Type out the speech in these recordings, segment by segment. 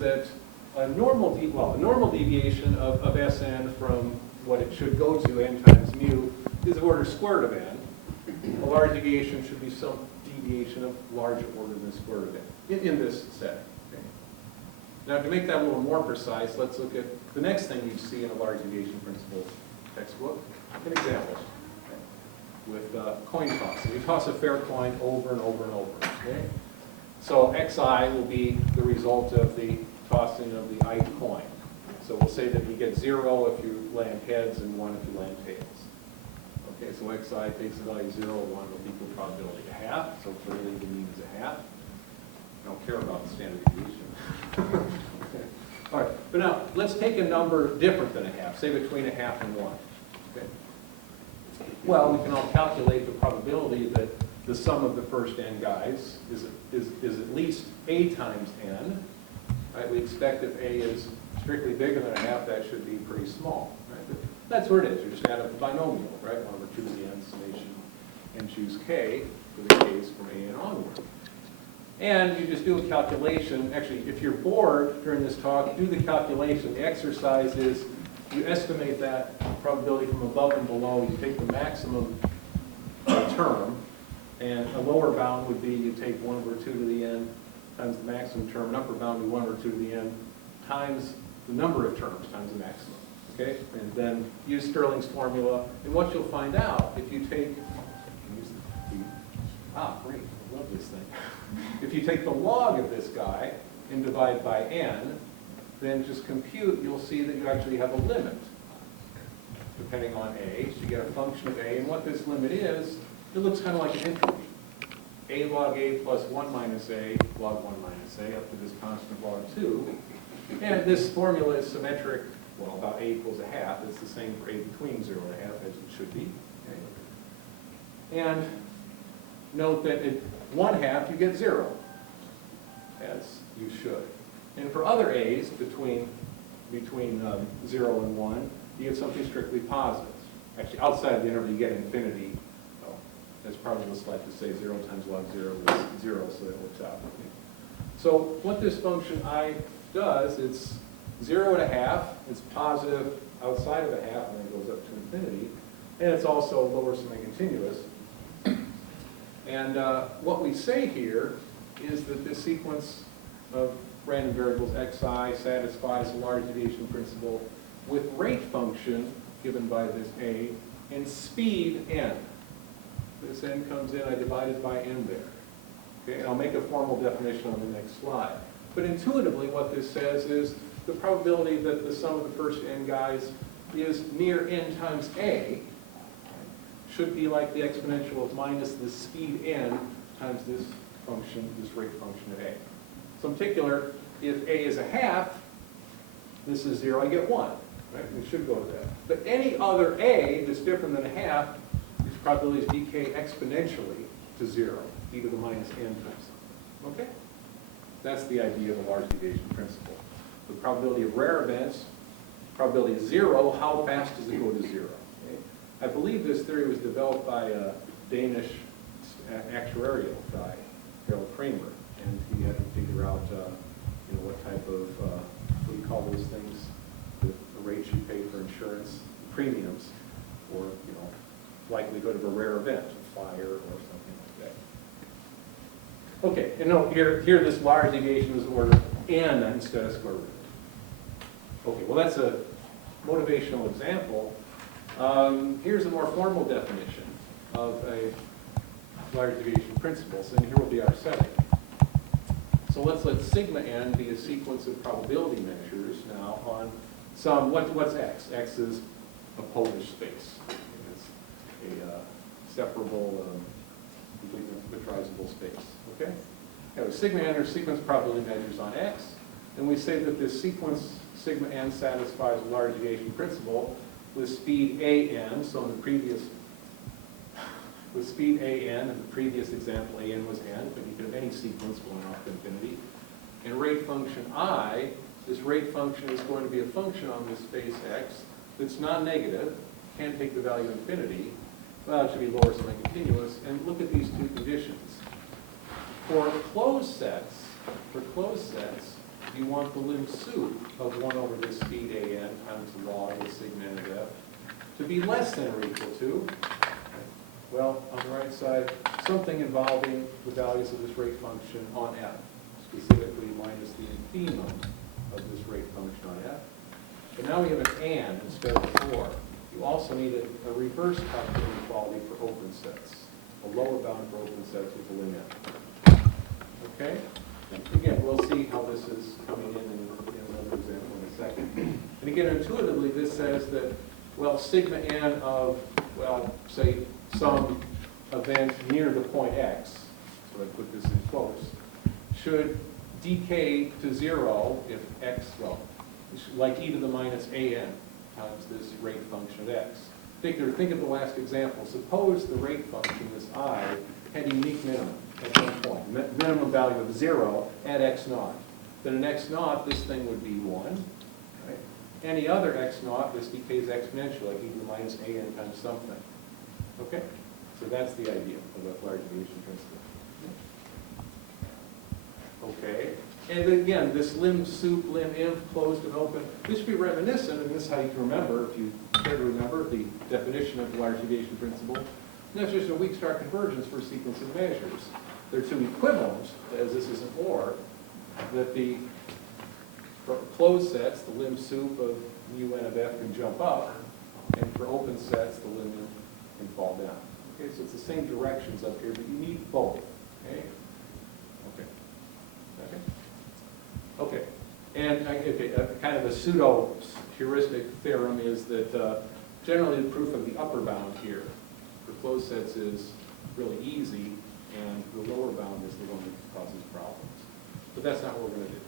that a normal deviation of Sn from what it should go to n times mu is the order squared of n. A large deviation should be some deviation of larger order than square root of n in this setting. Okay? Now, to make that a little more precise, let's look at the next thing you see in a large deviation principle textbook, an example. Okay? With coin toss. So you toss a fair coin over and over and over. Okay? So xi will be the result of the tossing of the ith coin. So we'll say that you get 0 if you land heads and 1 if you land tails. Okay, so xi takes the value 0, 1 with equal probability to half. So clearly the mean is a half. I don't care about the standard deviation. Okay. All right, but now let's take a number different than a half, say between a half and 1. Okay. Well, we can all calculate the probability that the sum of the first n guys is at least a times n. Right? We expect if a is strictly bigger than a half, that should be pretty small. Right? But that's where it is. You just add a binomial, right? 1 over 2 to the n summation, and choose k for the k's from a and onward. And you just do a calculation. Actually, if you're bored during this talk, do the calculation. The exercise is you estimate that probability from above and below. You take the maximum term, and a lower bound would be you take 1 over 2 to the n times the maximum term. An upper bound would be 1 over 2 to the n times the number of terms times the maximum. Okay? And then use Stirling's formula. And what you'll find out if you take, great, I love this thing. If you take the log of this guy and divide by n, then just compute, you'll see that you actually have a limit depending on a. So you get a function of a. And what this limit is, it looks kind of like an entropy. A log a plus 1 minus a log 1 minus a up to this constant log 2. And this formula is symmetric. Well, about a equals a half. It's the same for a between 0 and a half as it should be. Okay? And note that at 1/2 you get 0, as you should. And for other a's between 0 and 1, you get something strictly positive. Actually, outside of the interval, you get infinity. Oh, that's probably just like to say 0 times log 0 is 0, so that works out. So what this function I does, it's 0 and a half. It's positive outside of a half, and then it goes up to infinity. And it's also lower semi-continuous. And what we say here is that this sequence of random variables xi satisfies a large deviation principle with rate function given by this a and speed n. This n comes in, I divide it by n there. Okay, and I'll make a formal definition on the next slide. But intuitively what this says is the probability that the sum of the first n guys is near n times a should be like the exponential of minus the speed n times this function, this rate function of a. So in particular, if a is a half, this is 0, I get 1. Right? It should go to that. But any other a that's different than a half, its probabilities decay exponentially to 0, e to the minus n times. Okay? That's the idea of a large deviation principle. The probability of rare events, probability is 0, how fast does it go to 0? I believe this theory was developed by a Danish actuarial guy, Harold Kramer, and he had to figure out, what type of, what do you call those things, the rates you pay for insurance, premiums, or likelihood of a rare event, a fire or something like that. Okay, and note here this large deviation is order n instead of square root. Okay, well that's a motivational example. Here's a more formal definition of a large deviation principle, and here will be our setting. So let's let sigma n be a sequence of probability measures now on some, what's x? X is a Polish space. It's a separable, completely metrizable space, okay? Now, sigma n are sequence probability measures on x, and we say that this sequence sigma n satisfies a large deviation principle with speed a(n), so in the previous, with speed a(n), in the previous example a(n) was n, but you could have any sequence going off to infinity. And rate function I, this rate function is going to be a function on this space x that's non-negative, can take the value infinity. Well, it should be lower semi-continuous, and look at these two conditions. For closed sets, you want the lim sup of 1 over this speed an times the log of sigma n of f to be less than or equal to, well, on the right side, something involving the values of this rate function on f, specifically minus the infimum of this rate function on f. But now we have an and instead of 4. You also need a reverse probability equality for open sets, a lower bound for open sets with a lim n. Okay? Again, we'll see how this is coming in another example in a second. And again, intuitively, this says that, well, sigma n of, well, say, some event near the point x, so I put this in quotes, should decay to 0 if x, well, like e to the minus an times this rate function of x. Think of the last example. Suppose the rate function, this I, had a unique minimum at some point, minimum value of 0 at x naught. Then an x naught, this thing would be 1. Right? Any other x naught, this decays exponentially, like e to the minus an times something. Okay? So that's the idea of a large deviation principle. Okay? And again, this lim sup, lim inf, closed and open, this should be reminiscent, and this is how you can remember, if you care to remember, the definition of the large deviation principle. And that's just a weak star convergence for a sequence of measures. They're two equivalent, as this is an or, that the for closed sets, the lim sup of mu n of f can jump up, and for open sets, the lim n can fall down. Okay, so it's the same directions up here, but you need both. Okay? Okay. Okay. And kind of a pseudo heuristic theorem is that generally the proof of the upper bound here for closed sets is really easy, and the lower bound is the one that causes problems. But that's not what we're going to do.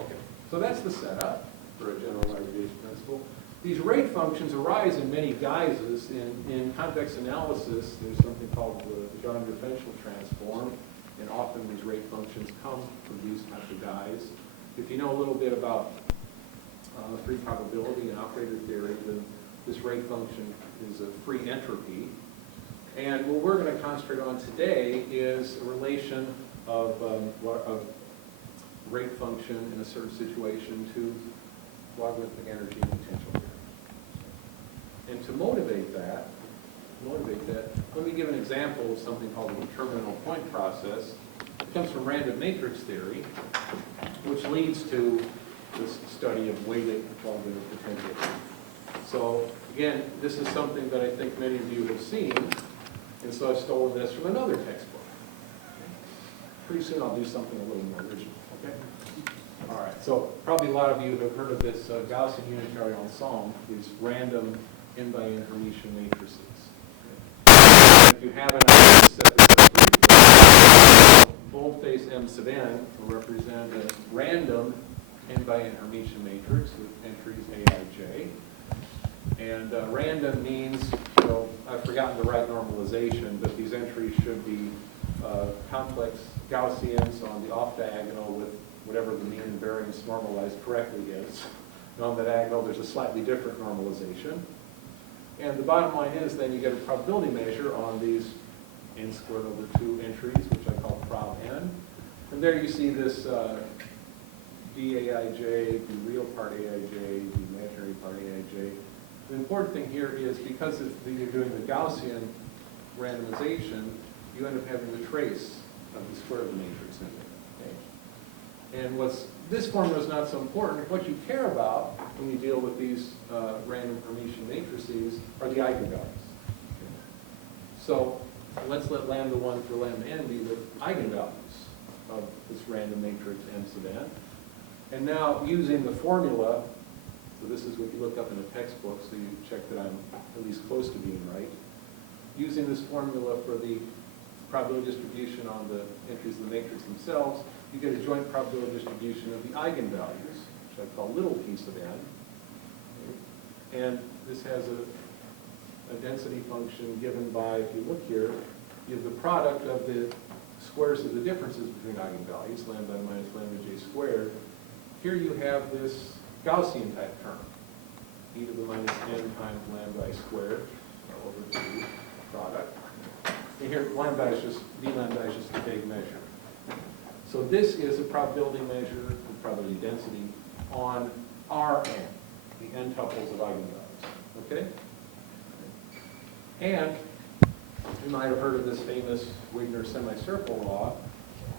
Okay. So that's the setup for a general large deviation principle. These rate functions arise in many guises. In convex analysis, there's something called the John differential transform, and often these rate functions come from these types of guises. If you know a little bit about free probability and operator theory, then this rate function is a free entropy. And what we're going to concentrate on today is a relation of rate function in a certain situation to logarithmic energy and potential here. And to motivate that, let me give an example of something called the terminal point process. It comes from random matrix theory, which leads to this study of weighted logarithmic potential. So again, this is something that I think many of you have seen, and so I've stolen this from another textbook. Pretty soon I'll do something a little more original, okay? All right, so probably a lot of you have heard of this Gaussian unitary ensemble, these random n by n Hermitian matrices. If you haven't, I will set this up. Boldface M sub n will represent a random n by n Hermitian matrix with entries aij. And random means, so I've forgotten the right normalization, but these entries should be complex Gaussians on the off diagonal with whatever the mean and variance normalized correctly is. And on the diagonal, there's a slightly different normalization. And the bottom line is then you get a probability measure on these n squared over 2 entries, which I call prob n. And there you see this daij, the real part aij, the imaginary part aij. The important thing here is because you're doing the Gaussian randomization, you end up having the trace of the square of the matrix in there. Okay? And this formula is not so important. What you care about when you deal with these random Hermitian matrices are the eigenvalues. Okay? So let's let lambda 1 for lambda n be the eigenvalues of this random matrix m sub n. And now using the formula, so this is what you look up in a textbook, so you check that I'm at least close to being right. Using this formula for the probability distribution on the entries of the matrix themselves, you get a joint probability distribution of the eigenvalues, which I call little p sub n. Okay? And this has a density function given by, if you look here, you have the product of the squares of the differences between eigenvalues, lambda minus lambda j squared. Here you have this Gaussian type term, e to the minus n times lambda I squared over 2 product. And here lambda is just, d lambda is just the big measure. So this is a probability measure of probability density on Rn, the n tuples of eigenvalues. Okay? And you might have heard of this famous Wigner semicircle law.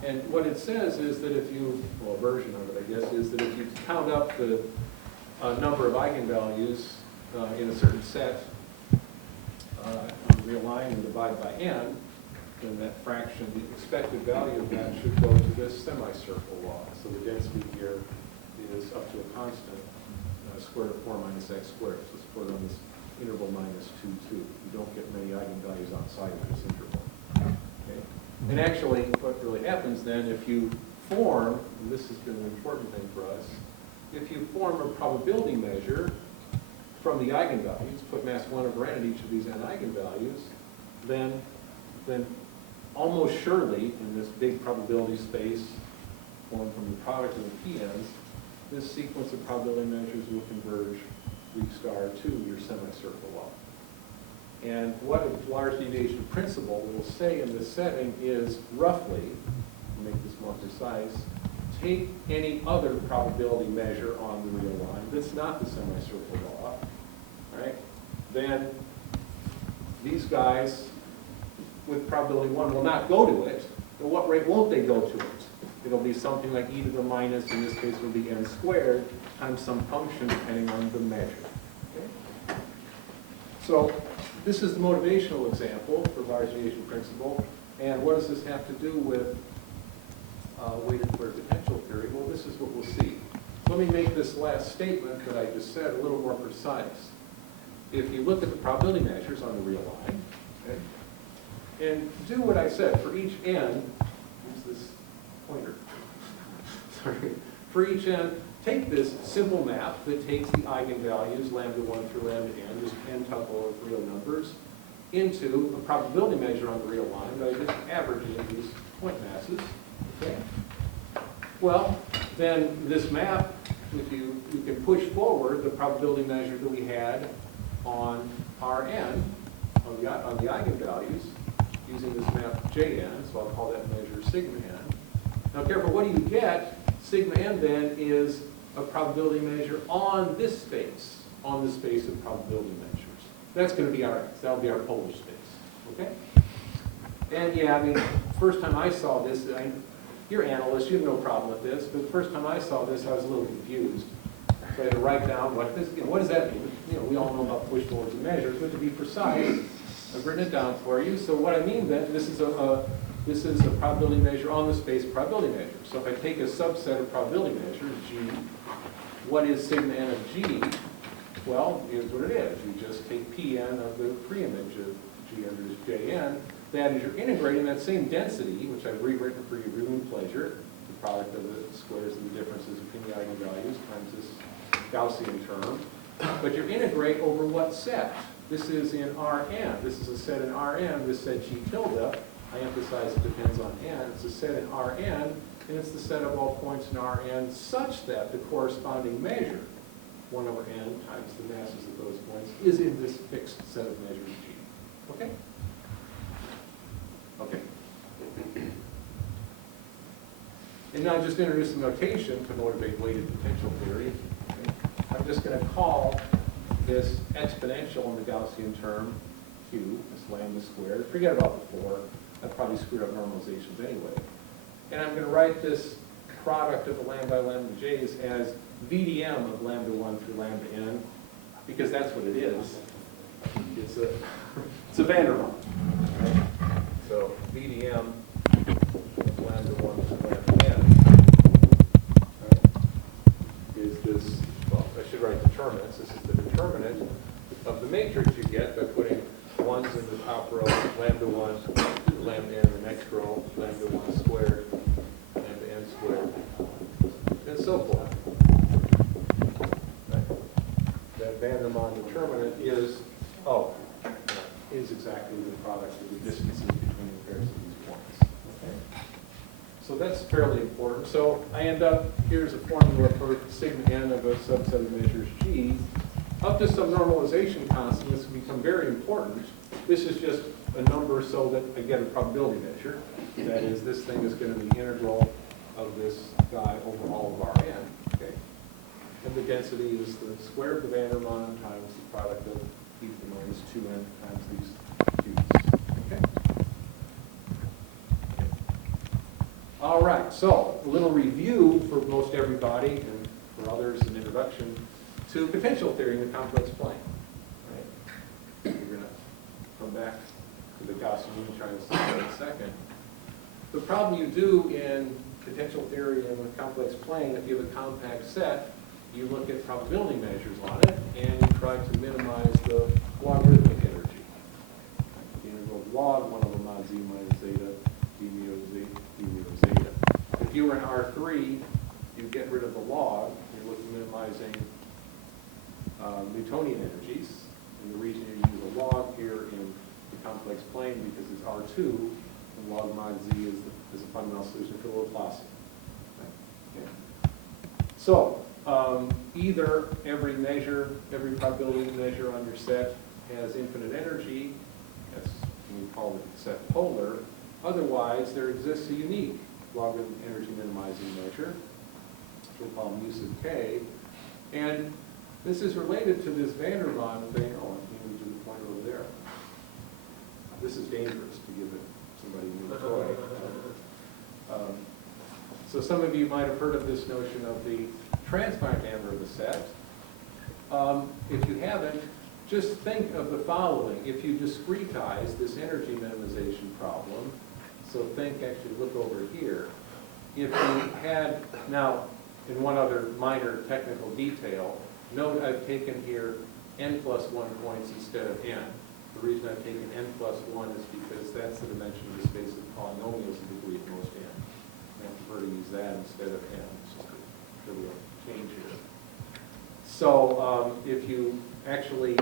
And what it says is that if you, well, a version of it, I guess, is that if you count up the number of eigenvalues in a certain set on the real line and divide by n, then that fraction, the expected value of that should go to this semicircle law. So the density here is up to a constant, square root of 4 minus x squared. So let's put it on this interval minus 2, 2. You don't get many eigenvalues outside of this interval. Okay? And actually, what really happens then, if you form, and this has been an important thing for us, if you form a probability measure from the eigenvalues, put mass 1 over n at each of these n eigenvalues, then almost surely, in this big probability space formed from the product of the pn's, this sequence of probability measures will converge weak star to your semicircle law. And what a large deviation principle will say in this setting is roughly, to make this more precise, take any other probability measure on the real line that's not the semicircle law, right? Then these guys with probability 1 will not go to it. At what rate won't they go to it? It'll be something like e to the minus, in this case will be n squared, times some function depending on the measure. Okay? So this is the motivational example for large deviation principle. And what does this have to do with weighted square potential theory? Well, this is what we'll see. Let me make this last statement that I just said a little more precise. If you look at the probability measures on the real line, okay, and do what I said for each n, use this pointer, sorry, for each n, take this simple map that takes the eigenvalues, lambda 1 through lambda n, just n tuple of real numbers, into a probability measure on the real line by just averaging these point masses. Okay. Well, then this map, if you can push forward the probability measure that we had on Rn, on the eigenvalues, using this map Jn, so I'll call that measure sigma n. Now careful, what do you get? Sigma n then is a probability measure on this space, on the space of probability measures. That's going to be our, that'll be our polar space, okay? And yeah, I mean, first time I saw this, you're analysts, you have no problem with this, but the first time I saw this, I was a little confused. So I had to write down what does that mean? You know, we all know about push forwards and measures, but to be precise, I've written it down for you. So what I mean then, this is a probability measure on the space probability measure. So if I take a subset of probability measures, G, what is sigma n of G? Well, here's what it is. You just take Pn of the preimage of G under Jn. That is, you're integrating that same density, which I've rewritten for your viewing pleasure, the product of the squares and the differences between the eigenvalues times this Gaussian term. But you integrate over what set? This is in Rn. This is a set in Rn. This set G tilde. I emphasize it depends on n. It's a set in Rn, and it's the set of all points in Rn such that the corresponding measure, 1 over n times the masses of those points, is in this fixed set of measures G. Okay? Okay. And now just introduce some notation to motivate weighted potential theory. Okay? I'm just going to call this exponential in the Gaussian term Q, this lambda squared. Forget about the 4. I probably screwed up normalizations anyway. And I'm going to write this product of the lambda by lambda j's as VDM of lambda 1 through lambda n, because that's what it is. It's a van der Waals. Right? So VDM of lambda 1 through lambda n, right, is this, well, I should write determinants. This is the determinant of the matrix you get by putting 1s in the top row, lambda 1, lambda n in the next row, lambda 1 squared, lambda n squared, and so forth. Right? That van der Waals determinant is exactly the product of the distances between the pairs of these points. Okay? So that's fairly important. So I end up, here's a formula for sigma n of a subset of measures G. Up to some normalization constant, this will become very important. This is just a number so that I get a probability measure. That is, this thing is going to be integral of this guy over all of R n, okay? And the density is the square of the van der Waals times the product of e to the minus 2n times these q's, okay? All right, so a little review for most everybody, and for others an introduction to potential theory in the complex plane. Right? We're going to come back to the Gaussian triangle in a second. The problem you do in potential theory in the complex plane, if you have a compact set, you look at probability measures on it, and you try to minimize the logarithmic energy. The integral of log 1 over mod z minus zeta d mu of zeta. If you were in R3, you get rid of the log. You're looking at minimizing Newtonian energies. And the reason you use a log here in the complex plane because it's R2, and log mod z is a fundamental solution for Laplacian. Okay. So either every probability measure on your set has infinite energy. That's when we call the set polar. Otherwise, there exists a unique logarithm energy minimizing measure, which we'll call mu sub k. And this is related to this van der Waals thing. Oh, I moved to the point over there. This is dangerous to give it somebody new toy. So some of you might have heard of this notion of the transparent diameter of the set. If you haven't, just think of the following. If you discretize this energy minimization problem, so actually look over here. If you had, now, in one other minor technical detail, note I've taken here n plus 1 points instead of n. The reason I've taken n plus 1 is because that's the dimension of the space of polynomials of degree at most n. I prefer to use that instead of n. It's just a trivial change here. So if you actually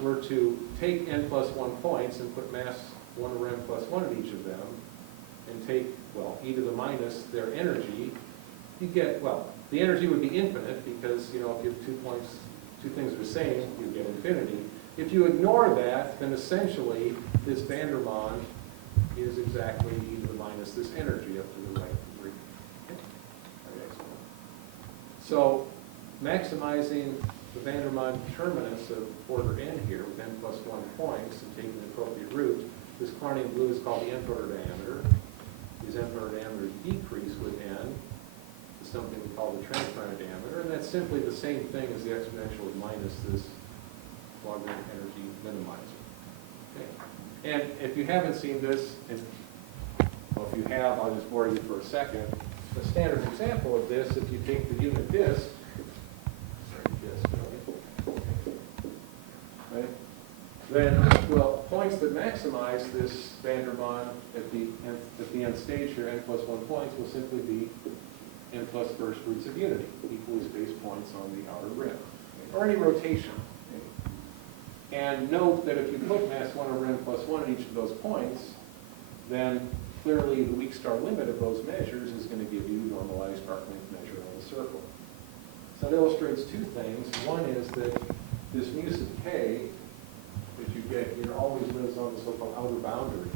were to take n plus 1 points and put mass 1 over n plus 1 at each of them, and take, well, e to the minus their energy, you get, well, the energy would be infinite because, you know, if you have 2 points, two things are the same, you get infinity. If you ignore that, then essentially this van der Waals is exactly e to the minus this energy up to the right degree. Okay. So maximizing the van der Waals determinants of order n here with n plus 1 points and taking the appropriate root, this quantity in blue is called the nth order diameter. These nth order diameters decrease with n to something we call the transparent diameter, and that's simply the same thing as the exponential of minus this logarithmic energy minimizer. Okay. And if you haven't seen this, well, if you have, I'll just bore you for a second. A standard example of this, if you take the unit disk, right? Then, well, points that maximize this van der Waals at the nth stage here, n plus 1 points, will simply be n plus first roots of unity, equally spaced points on the outer rim, okay? Or any rotation. Okay? And note that if you put mass 1 over n plus 1 at each of those points, then clearly the weak star limit of those measures is going to give you normalized arc length measure on the circle. So it illustrates two things. One is that this mu sub k that you get here always lives on the so-called outer boundary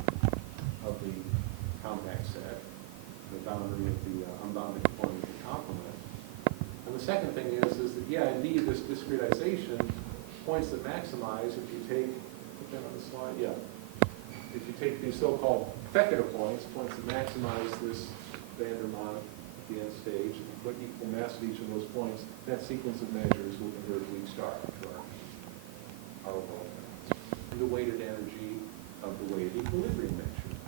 of the compact set, the boundary of the unbounded component of the complement. And the second thing is that, yeah, indeed, this discretization, points that maximize, if you take, put that on the slide, yeah. If you take these so-called effective points, points that maximize this van der Waals at the end stage, and put equal mass at each of those points, that sequence of measures will convert a weak star to our world. The weighted energy of the weighted equilibrium measure.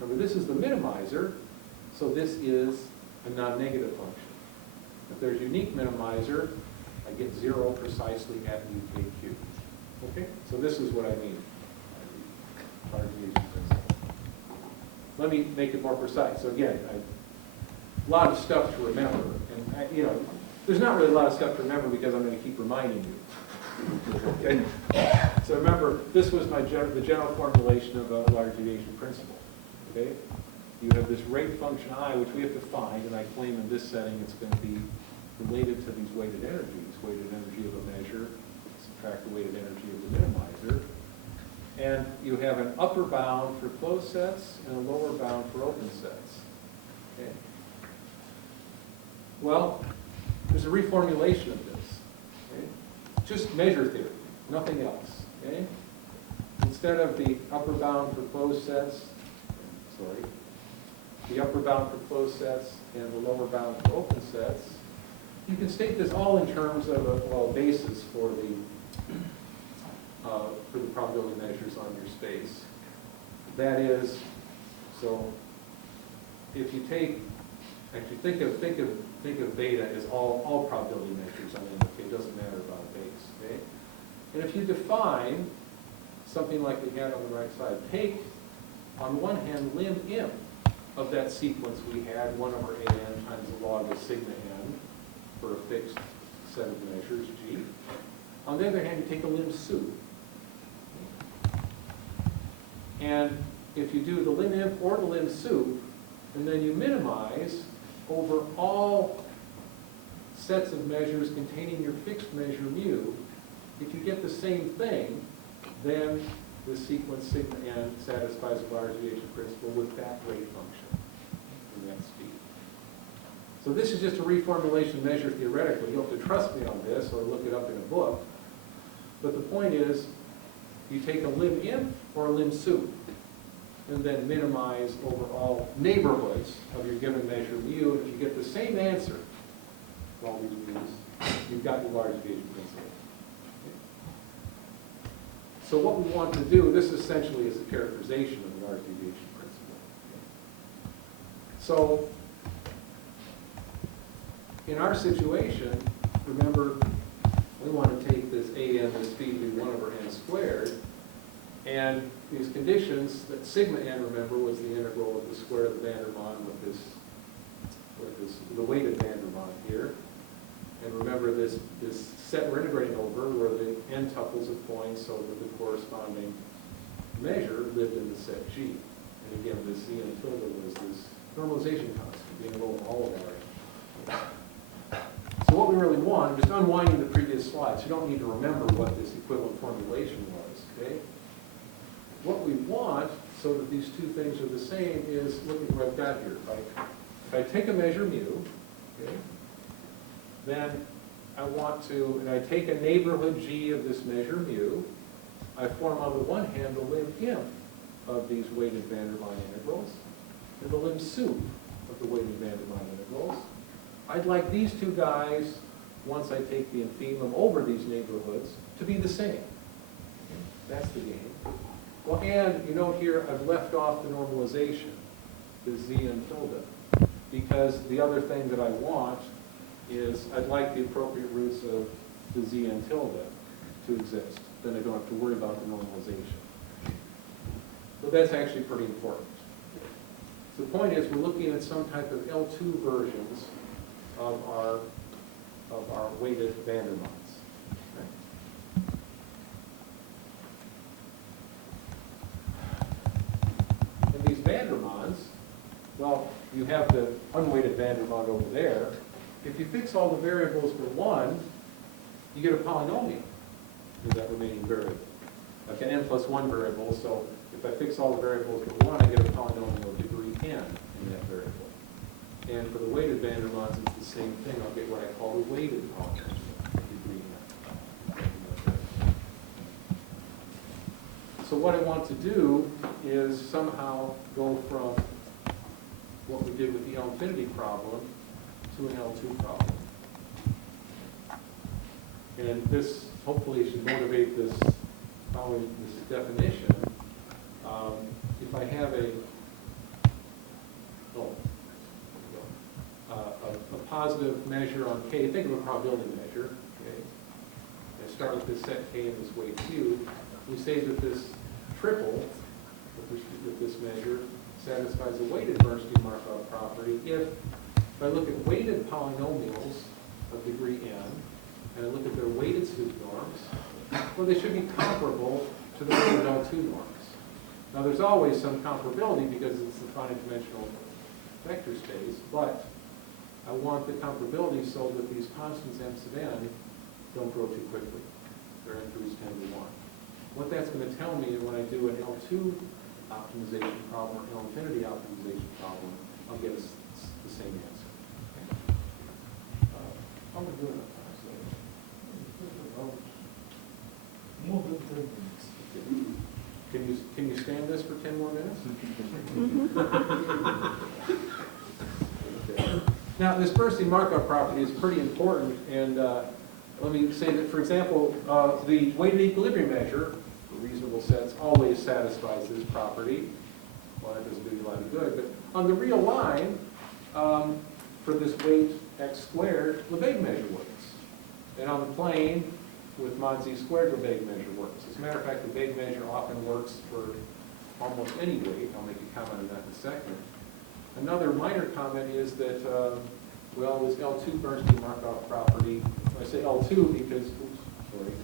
Remember, this is the minimizer, so this is a non-negative function. If there's unique minimizer, I get 0 precisely at UKQ. Okay? So this is what I mean. Let me make it more precise. So again, a lot of stuff to remember. And you know, there's not really a lot of stuff to remember because I'm going to keep reminding you. Okay? So remember, this was the general formulation of a large deviation principle. Okay? You have this rate function I, which we have to find, and I claim in this setting it's going to be related to these weighted energies. Weighted energy of a measure, subtract the weighted energy of the minimizer. And you have an upper bound for closed sets and a lower bound for open sets. Okay? Well, there's a reformulation of this. Okay? Just measure theory, nothing else. Okay? Instead of the upper bound for closed sets, the upper bound for closed sets and the lower bound for open sets, you can state this all in terms of a basis for the probability measures on your space. That is, so if you take, actually think of beta as all probability measures on n. Okay, it doesn't matter about a base. Okay, and if you define something like we had on the right side, take on one hand lim m of that sequence we had 1 over an times the log of sigma n for a fixed set of measures g. On the other hand, you take a lim sup. And if you do the lim m or the lim sup, and then you minimize over all sets of measures containing your fixed measure mu, if you get the same thing, then the sequence sigma n satisfies the large deviation principle with that rate function in that speed. So this is just a reformulation measure theoretically. You'll have to trust me on this or look it up in a book. But the point is, you take a lim m or a lim sup, and then minimize over all neighborhoods of your given measure mu. And if you get the same answer, all we do is you've got your large deviation principle. Okay. So what we want to do, this essentially is a characterization of the large deviation principle. Okay. So in our situation, remember, we want to take this an, this speed, be 1 over n squared, and these conditions, that sigma n, remember, was the integral of the square of the van der Waals with the weighted van der Waals here. And remember this set we're integrating over were the n tuples of points so that the corresponding measure lived in the set G. And again, this z and tilde was this normalization constant, the integral of all of our. So what we really want, just unwinding the previous slides, you don't need to remember what this equivalent formulation was, okay? What we want, so that these two things are the same, is, look at what I've got here. If I take a measure mu, okay, then I want to, and I take a neighborhood G of this measure mu, I form on the one hand the lim m of these weighted van der Waals integrals, and the lim sup of the weighted van der Waals integrals. I'd like these two guys, once I take the infimum over these neighborhoods, to be the same. That's the game. Well, and you note here, I've left off the normalization, the z and tilde, because the other thing that I want is I'd like the appropriate roots of the z and tilde to exist. Then I don't have to worry about the normalization. So that's actually pretty important. So the point is, we're looking at some type of L2 versions of our weighted van der Waals. Okay. And these van der Waals, well, you have the unweighted van der Waals over there. If you fix all the variables for 1, you get a polynomial for that remaining variable. Like an n plus 1 variable, so if I fix all the variables for 1, I get a polynomial of degree n in that variable. And for the weighted van der Waals, it's the same thing. I'll get what I call the weighted polynomial, degree n. So what I want to do is somehow go from what we did with the L infinity problem to an L2 problem. And this hopefully should motivate this, following this definition. If I have a positive measure on K, think of a probability measure, okay? I start with this set K in this way Q. We say that this triple, with this measure, satisfies a weighted Bernstein-Markov property if I look at weighted polynomials of degree n, and I look at their weighted sup norms, well, they should be comparable to the weighted L2 norms. Now, there's always some comparability because it's the finite dimensional vector space, but I want the comparability so that these constants m sub n don't grow too quickly. Their n proves 10 to 1. What that's going to tell me when I do an L2 optimization problem or L infinity optimization problem, I'll get the same answer. Okay. How are we doing on time? More than 10 minutes. Can you stand this for 10 more minutes? Okay. Now, this Bernstein Markov property is pretty important, and let me say that, for example, the weighted equilibrium measure for reasonable sets always satisfies this property. Well, that doesn't do you a lot of good, but on the real line, for this weight x squared, Lebesgue measure works. And on the plane, with mod z squared, Lebesgue measure works. As a matter of fact, Lebesgue measure often works for almost any weight. I'll make a comment on that in a second. Another minor comment is that, well, this L2 Bernstein Markov property, I say L2 because, oops, sorry,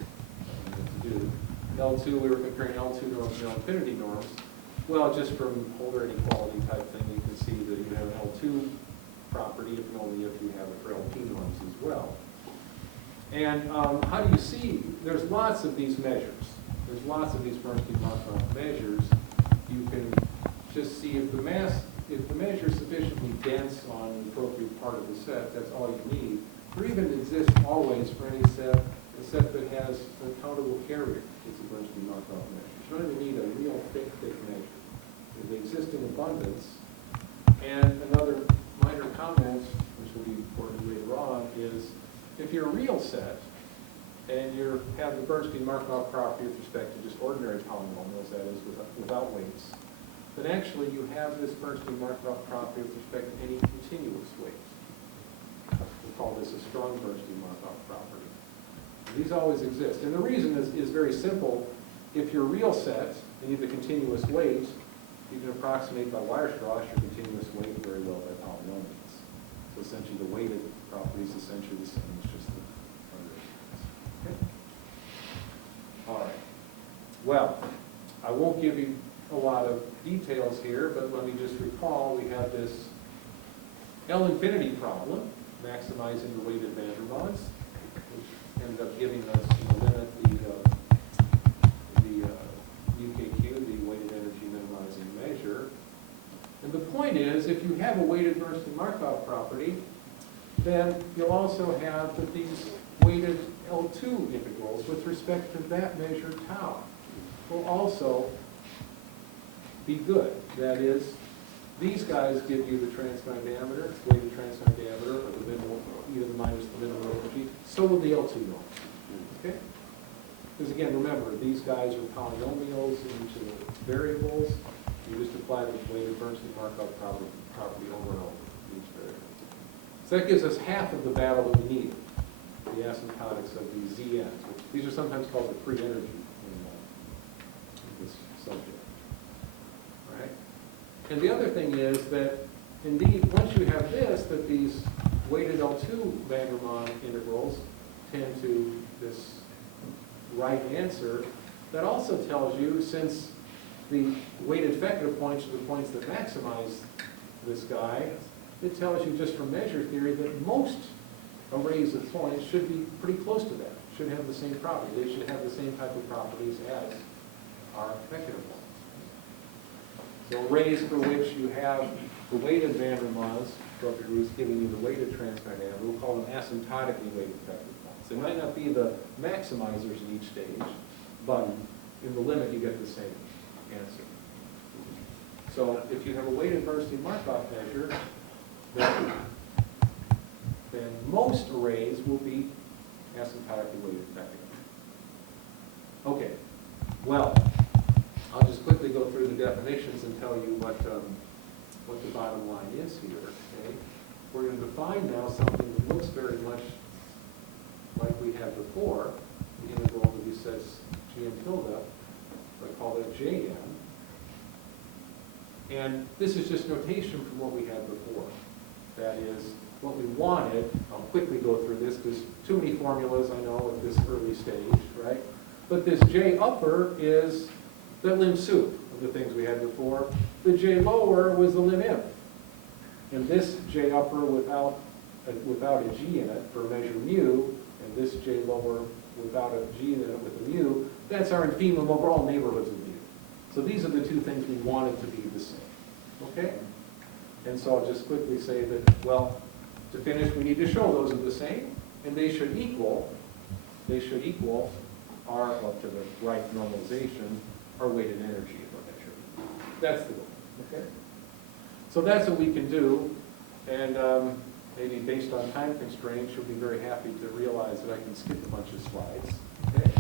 I didn't to do. L2, we were comparing L2 norms and infinity norms. Well, just from polar inequality type thing, you can see that you have an L2 property if and only if you have it for LP norms as well. And how do you see? There's lots of these measures. There's lots of these Bernstein Markov measures. You can just see if the measure is sufficiently dense on the appropriate part of the set, that's all you need. There even exists always for any set, a set that has a countable carrier. It's a Bernstein Markov measure. You don't even need a real thick measure. They exist in abundance. And another minor comment, which will be important later on, is if you're a real set and you have the Bernstein Markov property with respect to just ordinary polynomials, that is, without weights, then actually you have this Bernstein Markov property with respect to any continuous weight. We'll call this a strong Bernstein Markov property. These always exist. And the reason is very simple. If you're a real set and you have a continuous weight, you can approximate by Weierstrass your continuous weight very well by polynomials. So essentially the weighted property is essentially the same as just the other. Okay? All right. Well, I won't give you a lot of details here, but let me just recall we have this L infinity problem, maximizing the weighted van der Waals, which ended up giving us limit the UKQ, the weighted energy minimizing measure. And the point is, if you have a weighted Bernstein Markov property, then you'll also have that these weighted L2 integrals with respect to that measure tau will also be good. That is, these guys give you the transmine diameter, weighted transmine diameter, or the minimal, either minus the minimal energy. So will the L2 norms. Okay? Because again, remember, these guys are polynomials in each of the variables. You just apply the weighted Bernstein Markov property over and over for each variable. So that gives us half of the battle that we need, the asymptotics of these ZNs. These are sometimes called the free energy in this subject. All right? And the other thing is that, indeed, once you have this, that these weighted L2 van der Waals integrals tend to this right answer, that also tells you, since the weighted effective points are the points that maximize this guy, it tells you just from measure theory that most arrays of points should be pretty close to that, should have the same property. They should have the same type of properties as our effective points. So arrays for which you have the weighted van der Waals groups giving you the weighted transmine diameter, we'll call them asymptotically weighted effective points. They might not be the maximizers in each stage, but in the limit you get the same answer. So if you have a weighted Bernstein Markov measure, then most arrays will be asymptotically weighted effectively. Okay, well, I'll just quickly go through the definitions and tell you what the bottom line is here. Okay? We're going to define now something that looks very much like we had before, the integral of the sets gn tilde. I call that Jn. And this is just notation from what we had before. That is, what we wanted, I'll quickly go through this because too many formulas I know at this early stage, right? But this J upper is the lim sup of the things we had before. The J lower was the lim im. And this J upper without a G in it for measure mu, and this J lower without a G in it with a mu, that's our infimum over all neighborhoods of mu. So these are the two things we wanted to be the same. Okay? And so I'll just quickly say that, well, to finish, we need to show those are the same. And they should equal our, up to the right normalization, our weighted energy if we're measuring. That's the goal, okay? So that's what we can do, and maybe based on time constraints, you'll be very happy to realize that I can skip a bunch of slides, okay?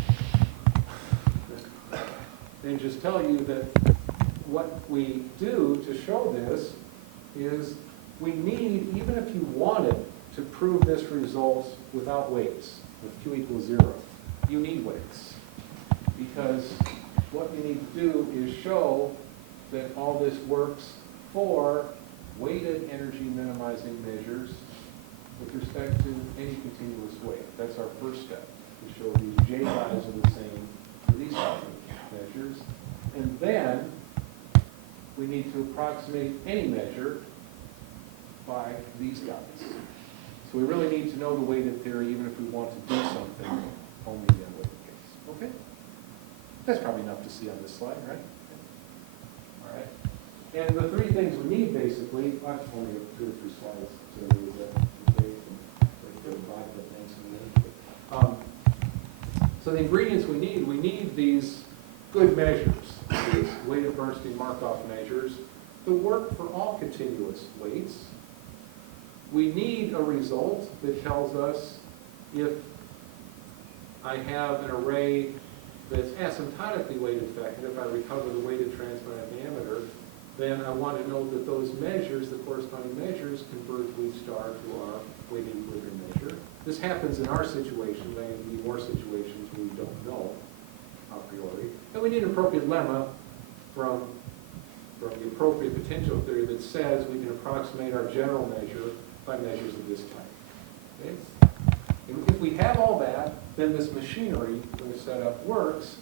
And just tell you that what we do to show this is we need, even if you wanted to prove this result without weights, with Q equals 0, you need weights. Because what you need to do is show that all this works for weighted energy minimizing measures with respect to any continuous weight. That's our first step, to show these J values are the same for these types of measures. And then we need to approximate any measure by these guys. So we really need to know the weighted theory even if we want to do something only in weighted case. Okay? That's probably enough to see on this slide, right? All right. And the three things we need basically, I only have 2 or 3 slides to do that. So the ingredients we need these good measures, these weighted Bernstein-Markov measures, that work for all continuous weights. We need a result that tells us if I have an array that's asymptotically weight affected, if I recover the weighted transplant diameter, then I want to know that those measures, the corresponding measures, converge with star to our weighted equilibrium measure. This happens in our situation. There may be more situations where we don't know a priori. And we need an appropriate lemma from the appropriate potential theory that says we can approximate our general measure by measures of this type. Okay? And if we have all that, then this machinery that we set up works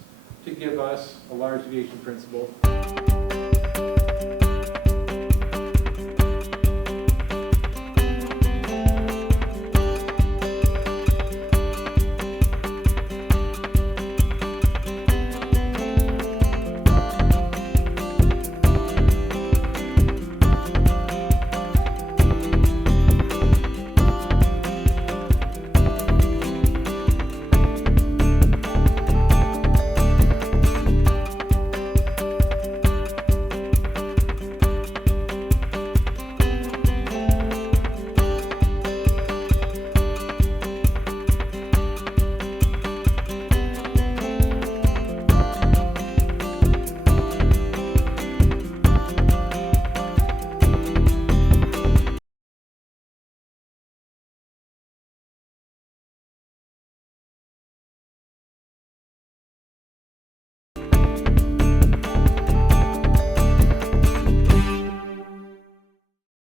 to give us a large deviation principle